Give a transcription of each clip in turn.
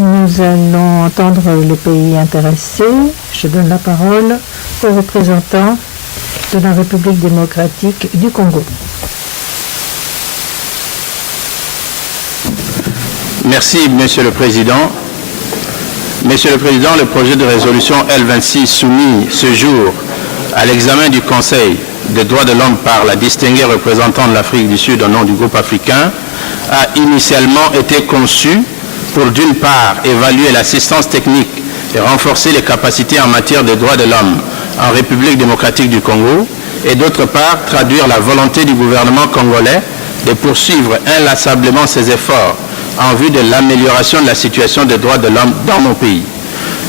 Nous allons entendre les pays intéressés. Je donne la parole au représentant de la République démocratique du Congo. Merci, Monsieur le Président. Monsieur le Président, le projet de résolution L26 soumis ce jour à l'examen du Conseil des droits de l'homme par la distinguée représentante de l'Afrique du Sud au nom du groupe africain a initialement été conçu pour d'une part évaluer l'assistance technique et renforcer les capacités en matière de droits de l'homme en République démocratique du Congo et d'autre part traduire la volonté du gouvernement congolais de poursuivre inlassablement ses efforts en vue de l'amélioration de la situation des droits de l'homme dans mon pays.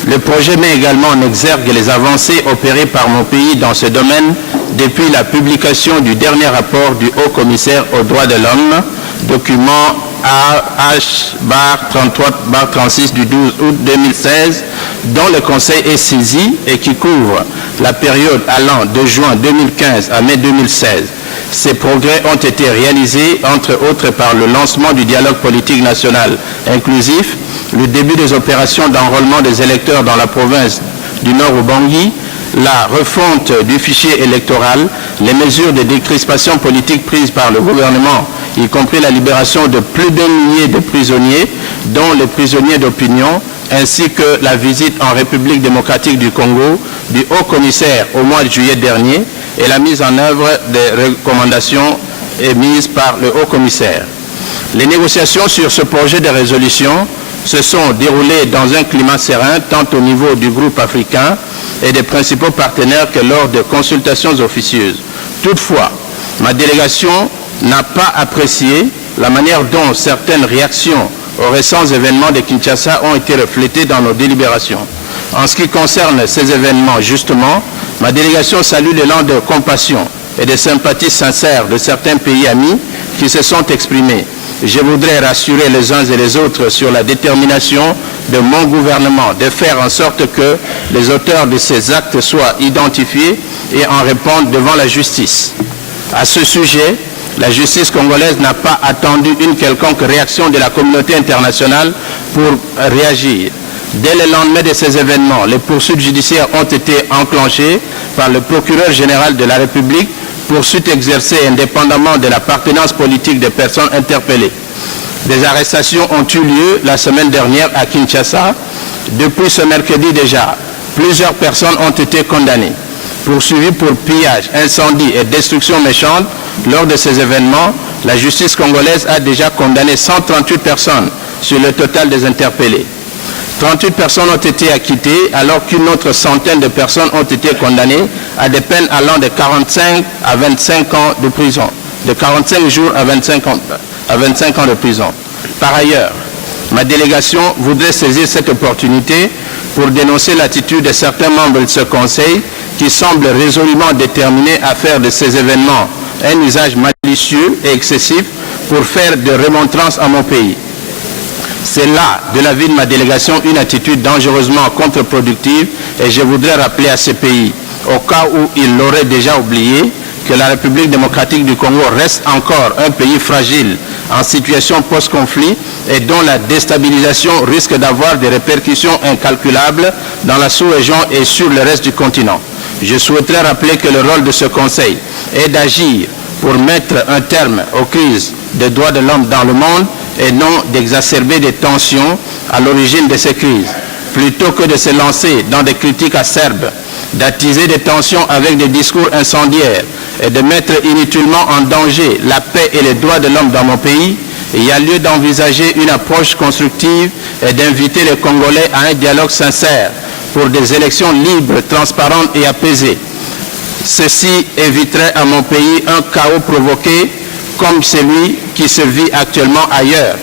Le projet met également en exergue les avancées opérées par mon pays dans ce domaine depuis la publication du dernier rapport du Haut-Commissaire aux droits de l'homme, document AH-33-36 du 12 août 2016, dont le Conseil est saisi et qui couvre la période allant de juin 2015 à mai 2016. Ces progrès ont été réalisés, entre autres, par le lancement du dialogue politique national inclusif, le début des opérations d'enrôlement des électeurs dans la province du Nord Ubangi, la refonte du fichier électoral, les mesures de décrispation politique prises par le gouvernement, y compris la libération de plus d'un millier de prisonniers, dont les prisonniers d'opinion, ainsi que la visite en République démocratique du Congo du Haut-Commissaire au mois de juillet dernier, et la mise en œuvre des recommandations émises par le Haut-Commissaire. Les négociations sur ce projet de résolution se sont déroulées dans un climat serein tant au niveau du groupe africain et des principaux partenaires que lors de consultations officieuses. Toutefois, ma délégation n'a pas apprécié la manière dont certaines réactions aux récents événements de Kinshasa ont été reflétées dans nos délibérations. En ce qui concerne ces événements, justement, ma délégation salue l'élan de compassion et de sympathie sincère de certains pays amis qui se sont exprimés. Je voudrais rassurer les uns et les autres sur la détermination de mon gouvernement de faire en sorte que les auteurs de ces actes soient identifiés et en répondent devant la justice. À ce sujet, la justice congolaise n'a pas attendu une quelconque réaction de la communauté internationale pour réagir. Dès le lendemain de ces événements, les poursuites judiciaires ont été enclenchées par le procureur général de la République, poursuites exercées indépendamment de l'appartenance politique des personnes interpellées. Des arrestations ont eu lieu la semaine dernière à Kinshasa. Depuis ce mercredi déjà, plusieurs personnes ont été condamnées. Poursuivies pour pillage, incendie et destruction méchante, lors de ces événements, la justice congolaise a déjà condamné 138 personnes sur le total des interpellés. 38 personnes ont été acquittées alors qu'une autre centaine de personnes ont été condamnées à des peines allant de 45 à 25 ans de prison, de 45 jours à 25 ans de prison. Par ailleurs, ma délégation voudrait saisir cette opportunité pour dénoncer l'attitude de certains membres de ce Conseil qui semblent résolument déterminés à faire de ces événements un usage malicieux et excessif pour faire de remontrances à mon pays. C'est là, de l'avis de ma délégation, une attitude dangereusement contre-productive et je voudrais rappeler à ce pays, au cas où il l'aurait déjà oublié, que la République démocratique du Congo reste encore un pays fragile en situation post-conflit et dont la déstabilisation risque d'avoir des répercussions incalculables dans la sous-région et sur le reste du continent. Je souhaiterais rappeler que le rôle de ce Conseil est d'agir pour mettre un terme aux crises des droits de l'homme dans le monde et non d'exacerber des tensions à l'origine de ces crises. Plutôt que de se lancer dans des critiques acerbes, d'attiser des tensions avec des discours incendiaires et de mettre inutilement en danger la paix et les droits de l'homme dans mon pays, il y a lieu d'envisager une approche constructive et d'inviter les Congolais à un dialogue sincère pour des élections libres, transparentes et apaisées. Ceci éviterait à mon pays un chaos provoqué comme celui qui se vit actuellement ailleurs